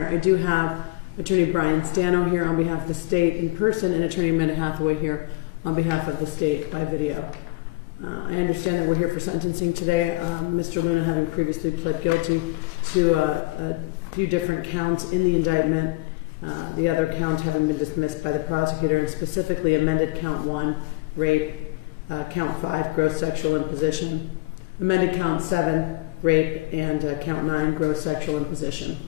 I do have Attorney Brian Stano here on behalf of the state in person and Attorney Amanda Hathaway here on behalf of the state by video. I understand that we're here for sentencing today. Mr. Luna having previously pled guilty to a few different counts in the indictment, the other count having been dismissed by the prosecutor, and specifically amended count 1, rape, count 5, gross sexual imposition, amended count 7, rape, and count 9, gross sexual imposition.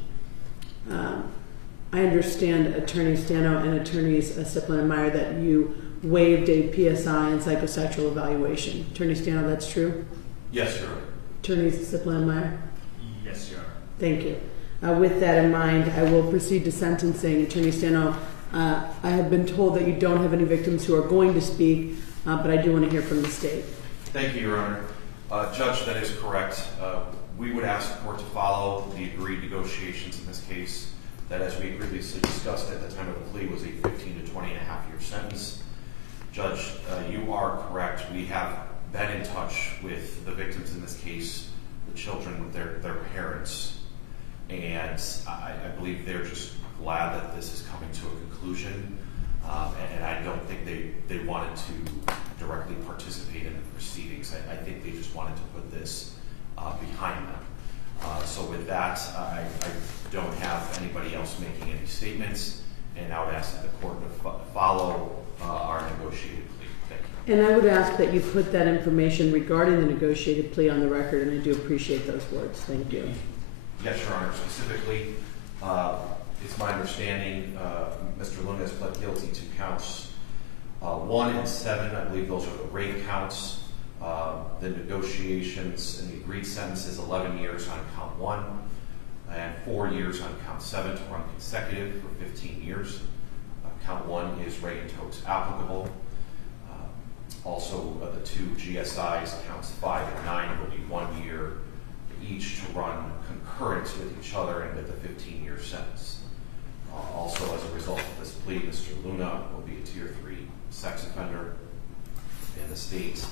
I understand Attorney Stano and Attorneys Siplin and Meyer that you waived a PSI and psychosexual evaluation. Attorney Stano, that's true? Yes, Your Honor. Attorneys Siplin and Meyer? Yes, Your Honor. Thank you. With that in mind, I will proceed to sentencing. Attorney Stano, I have been told that you don't have any victims who are going to speak, but I do want to hear from the state. Thank you, Your Honor. Judge, that is correct. We would ask the court to follow the agreed negotiations in this case that, as we previously discussed at the time of the plea, was a 15 to 20 and a half year sentence. Judge, you are correct. We have been in touch with the victims in this case, the children with their parents, and I believe they're just glad that this is coming to a conclusion, and I don't think they wanted to directly participate in the proceedings. I think they just wanted to put this behind them. So with that, I don't have anybody else making any statements, and I would ask that the court to follow our negotiated plea. Thank you. And I would ask that you put that information regarding the negotiated plea on the record, and I do appreciate those words. Thank you. Yes, Your Honor. Specifically, it's my understanding Mr. Luna has pled guilty to counts 1 and 7. I believe those are the rape counts. The negotiations and the agreed sentence is 11 years on count 1 and 4 years on count 7 to run consecutive for 15 years. Count 1 is re totes applicable. Also, the two GSIs, counts 5 and 9, will be 1 year each to run concurrent with each other and with a 15-year sentence. Also, as a result of this plea, Mr. Luna will be a Tier 3 sex offender, and the state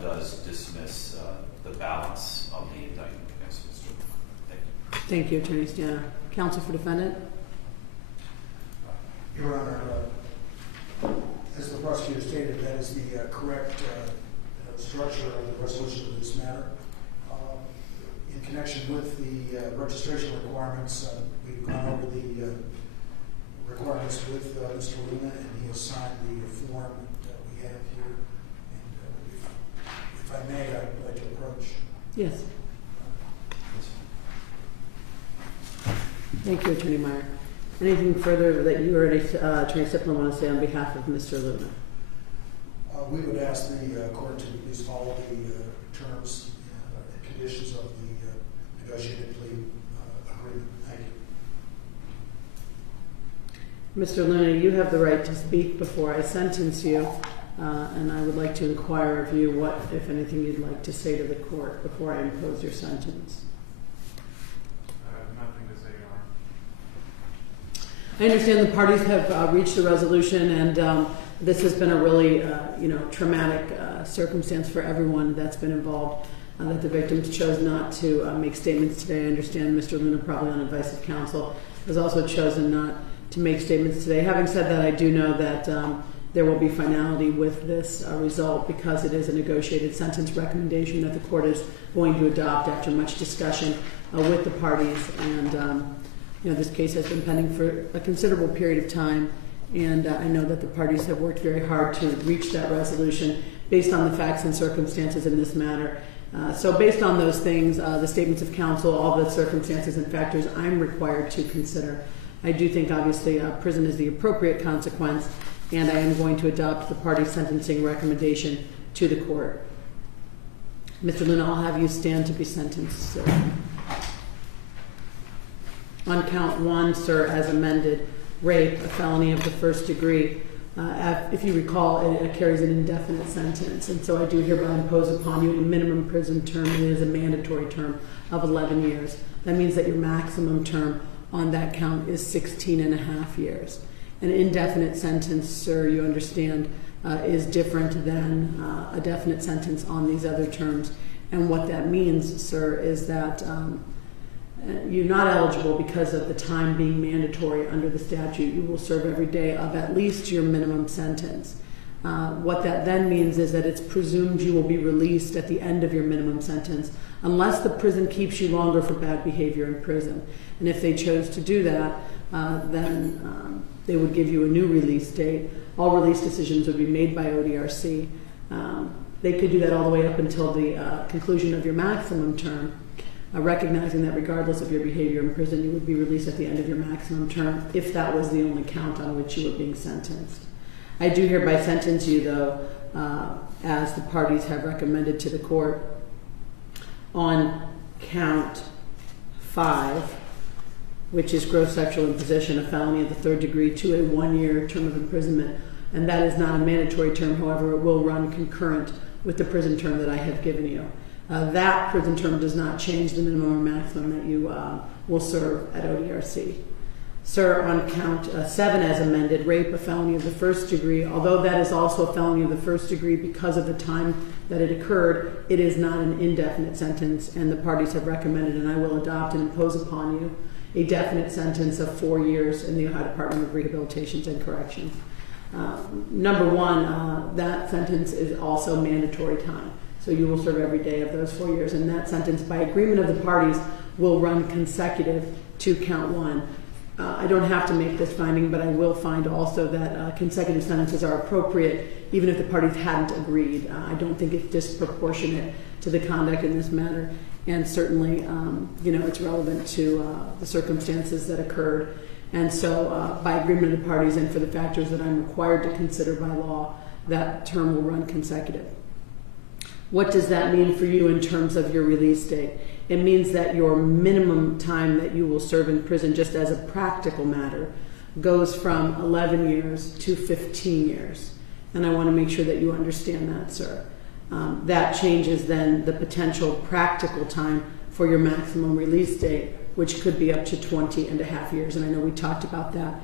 does dismiss the balance of the indictment against Mr. Luna. Thank you. Thank you, Attorney Stano. Counsel for defendant? Your Honor, as the prosecutor stated, that is the correct structure of the resolution of this matter. In connection with the registration requirements, we've gone over the requirements with Mr. Luna, and he has signed the form that we have here. And if I may, I'd like to approach. Yes. Thank you, Attorney Meyer. Anything further that you or Attorney Siplin want to say on behalf of Mr. Luna? We would ask the court to please follow the terms and conditions of the negotiated plea agreement. Thank you. Mr. Luna, you have the right to speak before I sentence you, and I would like to inquire of you what, if anything, you'd like to say to the court before I impose your sentence. I have nothing to say, Your Honor. I understand the parties have reached a resolution, and this has been a really, traumatic circumstance for everyone that's been involved. That the victims chose not to make statements today. I understand Mr. Luna, probably on advice of counsel, has also chosen not to make statements today. Having said that, I do know that there will be finality with this result because it is a negotiated sentence recommendation that the court is going to adopt after much discussion with the parties. And this case has been pending for a considerable period of time, and I know that the parties have worked very hard to reach that resolution based on the facts and circumstances in this matter. So based on those things, the statements of counsel, all the circumstances and factors I'm required to consider, I do think obviously prison is the appropriate consequence, and I am going to adopt the party's sentencing recommendation to the court. Mr. Luna, I'll have you stand to be sentenced, sir. On count 1, sir, as amended, rape, a felony of the first degree. If you recall, it carries an indefinite sentence, and so I do hereby impose upon you a minimum prison term, and it is a mandatory term of 11 years. That means that your maximum term on that count is 16 and a half years. An indefinite sentence, sir, you understand, is different than a definite sentence on these other terms. And what that means, sir, is that you're not eligible because of the time being mandatory under the statute. You will serve every day of at least your minimum sentence. What that then means is that it's presumed you will be released at the end of your minimum sentence unless the prison keeps you longer for bad behavior in prison. And if they chose to do that, then they would give you a new release date. All release decisions would be made by ODRC. They could do that all the way up until the conclusion of your maximum term, recognizing that regardless of your behavior in prison, you would be released at the end of your maximum term if that was the only count on which you were being sentenced. I do hereby sentence you, though, as the parties have recommended to the court, on count 5, which is gross sexual imposition, a felony of the 3rd degree, to a 1-year term of imprisonment. And that is not a mandatory term. However, it will run concurrent with the prison term that I have given you. That prison term does not change the minimum or maximum that you will serve at ODRC. Sir, on count 7 as amended, rape, a felony of the 1st degree, although that is also a felony of the 1st degree because of the time that it occurred, it is not an indefinite sentence, and the parties have recommended, and I will adopt and impose upon you, a definite sentence of 4 years in the Ohio Department of Rehabilitation and Corrections. Number 1, that sentence is also mandatory time. So you will serve every day of those 4 years. And that sentence, by agreement of the parties, will run consecutive to count 1. I don't have to make this finding, but I will find also that consecutive sentences are appropriate even if the parties hadn't agreed. I don't think it's disproportionate to the conduct in this matter. And certainly, it's relevant to the circumstances that occurred. And so by agreement of the parties and for the factors that I'm required to consider by law, that term will run consecutive. What does that mean for you in terms of your release date? It means that your minimum time that you will serve in prison, just as a practical matter, goes from 11 years to 15 years. And I want to make sure that you understand that, sir. That changes then the potential practical time for your maximum release date, which could be up to 20.5 years. And I know we talked about that.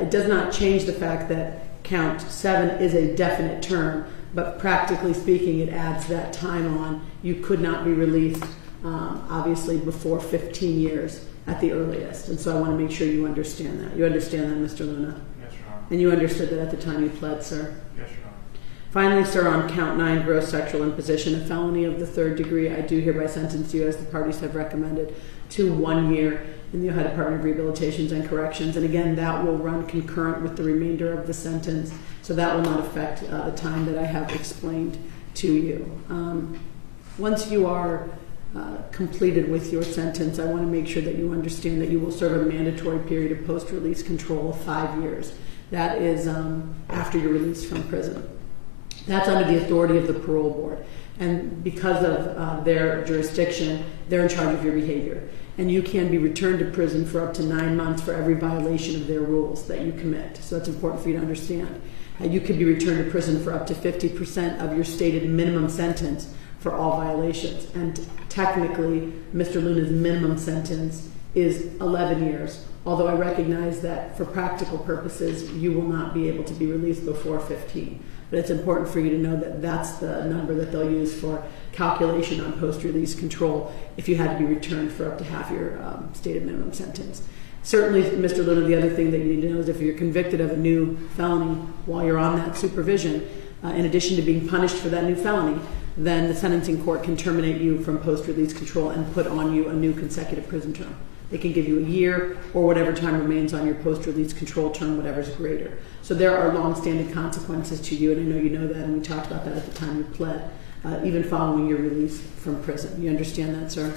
It does not change the fact that count 7 is a definite term, but practically speaking, it adds that time on. You could not be released, obviously, before 15 years at the earliest. And so I want to make sure you understand that. You understand that, Mr. Luna? Yes, Your Honor. And you understood that at the time you pled, sir? Yes, Your Honor. Finally, sir, on count 9, gross sexual imposition, a felony of the 3rd degree, I do hereby sentence you, as the parties have recommended, to 1 year in the Ohio Department of Rehabilitation and Corrections. And again, that will run concurrent with the remainder of the sentence, so that will not affect the time that I have explained to you. Once you are completed with your sentence, I want to make sure that you understand that you will serve a mandatory period of post-release control of 5 years. That is after you're released from prison. That's under the authority of the parole board. And because of their jurisdiction, they're in charge of your behavior. And you can be returned to prison for up to 9 months for every violation of their rules that you commit. So that's important for you to understand. You could be returned to prison for up to 50% of your stated minimum sentence for all violations. And technically, Mr. Luna's minimum sentence is 11 years, although I recognize that for practical purposes, you will not be able to be released before 15. But it's important for you to know that that's the number that they'll use for calculation on post-release control if you had to be returned for up to half your stated minimum sentence. Certainly, Mr. Luna, the other thing that you need to know is if you're convicted of a new felony while you're on that supervision, in addition to being punished for that new felony, then the sentencing court can terminate you from post-release control and put on you a new consecutive prison term. They can give you a year or whatever time remains on your post-release control term, whatever's greater. So there are long-standing consequences to you, and I know you know that, and we talked about that at the time you pled, even following your release from prison. You understand that, sir?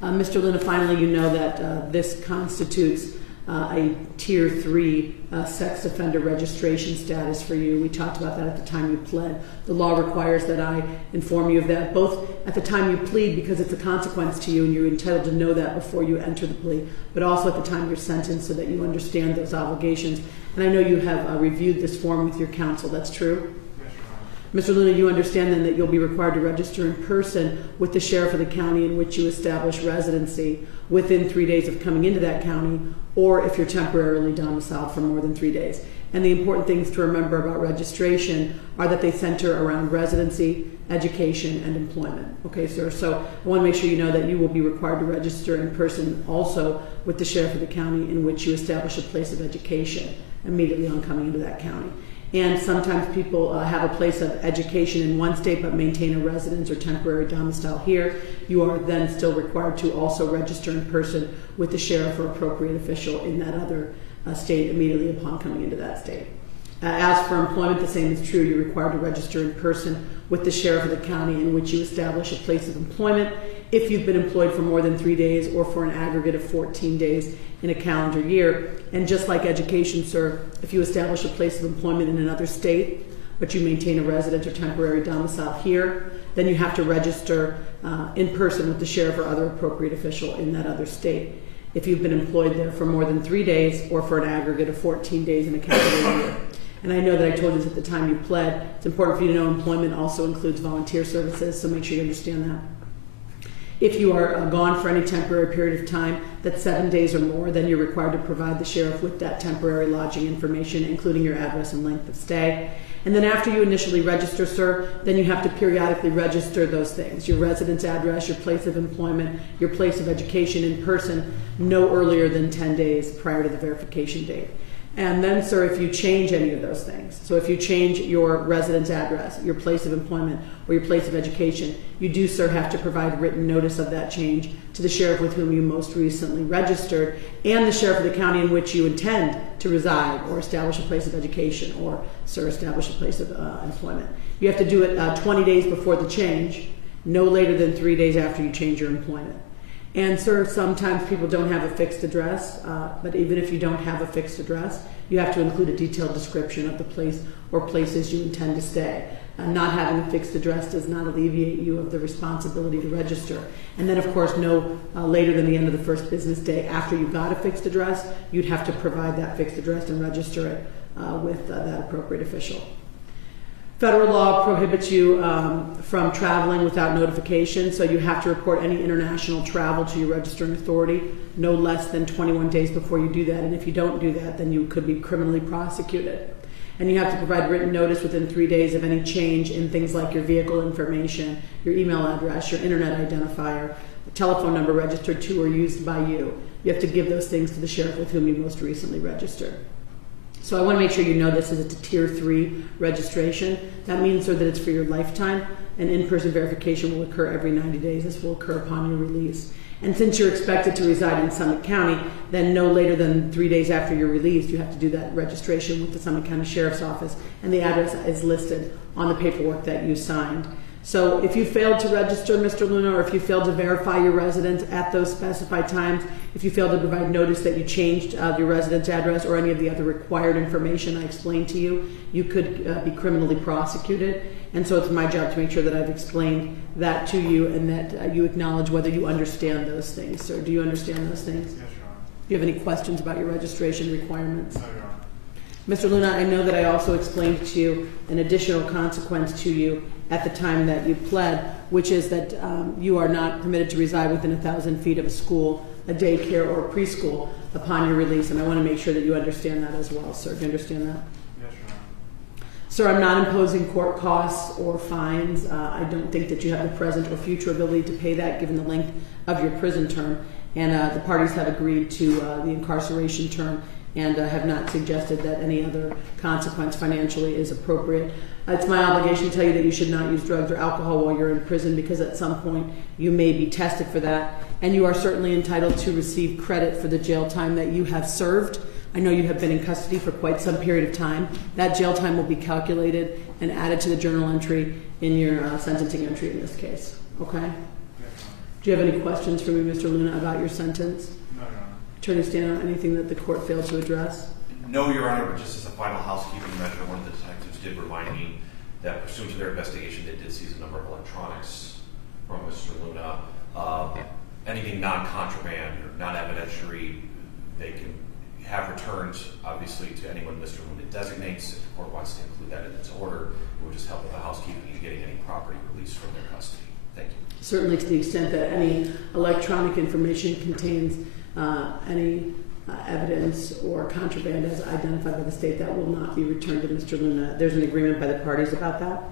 Mr. Luna, finally, you know that this constitutes a Tier 3 sex offender registration status for you. We talked about that at the time you pled. The law requires that I inform you of that, both at the time you plead because it's a consequence to you and you're entitled to know that before you enter the plea, but also at the time you're sentenced so that you understand those obligations. And I know you have reviewed this form with your counsel. That's true? Yes, Your Mr. Luna, you understand then that you'll be required to register in person with the sheriff of the county in which you establish residency within 3 days of coming into that county, or if you're temporarily domiciled for more than 3 days. And the important things to remember about registration are that they center around residency, education, and employment. Okay, sir? So I want to make sure you know that you will be required to register in person also with the sheriff of the county in which you establish a place of education immediately on coming into that county. And sometimes people have a place of education in one state but maintain a residence or temporary domicile here. You are then still required to also register in person with the sheriff or appropriate official in that other state immediately upon coming into that state. As for employment, the same is true. You're required to register in person with the sheriff of the county in which you establish a place of employment if you've been employed for more than 3 days or for an aggregate of 14 days in a calendar year. And just like education, sir, if you establish a place of employment in another state, but you maintain a resident or temporary domicile here, then you have to register in person with the sheriff or other appropriate official in that other state if you've been employed there for more than 3 days or for an aggregate of 14 days in a calendar year. And I know that I told you this at the time you pled. It's important for you to know employment also includes volunteer services, so make sure you understand that. If you are gone for any temporary period of time that's 7 days or more, then you're required to provide the sheriff with that temporary lodging information, including your address and length of stay. And then after you initially register, sir, then you have to periodically register those things. Your residence address, your place of employment, your place of education in person, no earlier than 10 days prior to the verification date. And then, sir, if you change any of those things, so if you change your residence address, your place of employment, or your place of education, you do, sir, have to provide written notice of that change to the sheriff with whom you most recently registered and the sheriff of the county in which you intend to reside or establish a place of education or, sir, establish a place of employment. You have to do it 20 days before the change, no later than 3 days after you change your employment. And, sir, sometimes people don't have a fixed address, but even if you don't have a fixed address, you have to include a detailed description of the place or places you intend to stay. Not having a fixed address does not alleviate you of the responsibility to register. And then, of course, no later than the end of the first business day after you got a fixed address, you'd have to provide that fixed address and register it with that appropriate official. Federal law prohibits you from traveling without notification, so you have to report any international travel to your registering authority no less than 21 days before you do that. And if you don't do that, then you could be criminally prosecuted. And you have to provide written notice within 3 days of any change in things like your vehicle information, your email address, your internet identifier, the telephone number registered to or used by you. You have to give those things to the sheriff with whom you most recently registered. So I want to make sure you know this is a Tier 3 registration. That means, sir, that it's for your lifetime, and in-person verification will occur every 90 days. This will occur upon your release. And since you're expected to reside in Summit County, then no later than 3 days after you're released, you have to do that registration with the Summit County Sheriff's Office, and the address is listed on the paperwork that you signed. So if you failed to register, Mr. Luna, or if you failed to verify your residence at those specified times, if you failed to provide notice that you changed your residence address or any of the other required information I explained to you, you could be criminally prosecuted. And so it's my job to make sure that I've explained that to you and that you acknowledge whether you understand those things. Sir, do you understand those things? Yes, Your Honor. Do you have any questions about your registration requirements? No, Your Honor. Mr. Luna, I know that I also explained to you an additional consequence to you at the time that you pled, which is that you are not permitted to reside within 1,000 feet of a school, a daycare, or a preschool upon your release. And I want to make sure that you understand that as well, sir. Do you understand that? Yes, Your Honor. Sir, I'm not imposing court costs or fines. I don't think that you have the present or future ability to pay that given the length of your prison term. And the parties have agreed to the incarceration term and have not suggested that any other consequence financially is appropriate. It's my obligation to tell you that you should not use drugs or alcohol while you're in prison because at some point you may be tested for that. And you are certainly entitled to receive credit for the jail time that you have served. I know you have been in custody for quite some period of time. That jail time will be calculated and added to the journal entry in your sentencing entry in this case. Okay? Yes, Your Honor. Do you have any questions for me, Mr. Luna, about your sentence? No, Your Honor. Attorney Stano, anything that the court failed to address? No, Your Honor, but just as a final housekeeping measure, one of the detectives did remind me that pursuant to their investigation, they did seize a number of electronics from Mr. Luna. Anything non-contraband or non-evidentiary, they can have returned, obviously, to anyone Mr. Luna designates. If the court wants to include that in its order, it would just help with the housekeeping. certainly to the extent that any electronic information contains any evidence or contraband as identified by the state, that will not be returned to Mr. Luna. There's an agreement by the parties about that?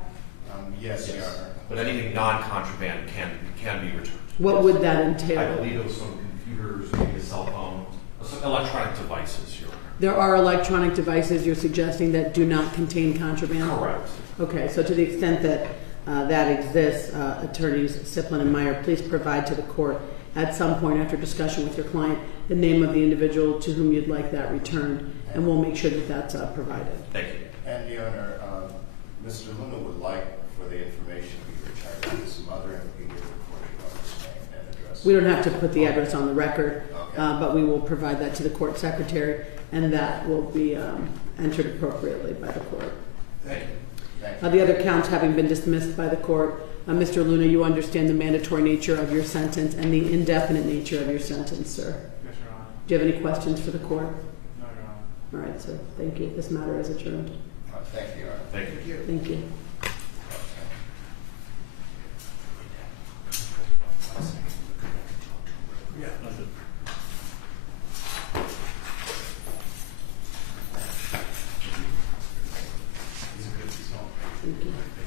Yes, Your Honor. But anything non-contraband can be returned. What would that entail? I believe it was some computers, maybe a cell phone, some electronic devices, Your Honor. There are electronic devices you're suggesting that do not contain contraband? Correct. Okay, so to the extent that that exists, attorneys Siplin and Meyer, please provide to the court at some point after discussion with your client the name of the individual to whom you'd like that returned, and we'll make sure that that's provided. Thank you. And, Your Honor, Mr. Luna would like for the information to be returned to his mother, and we give the court your mother's name and address. We don't have to put the address on the record, Okay. but we will provide that to the court secretary, and that will be entered appropriately by the court. Thank you. Thank you. The other counts having been dismissed by the court, Mr. Luna, you understand the mandatory nature of your sentence and the indefinite nature of your sentence, sir. Yes, Your Honor. Do you have any questions for the court? No, Your Honor. All right, sir. Thank you. This matter is adjourned. Thank you, Your Honor. Thank you. Thank you. Yeah. Thank you.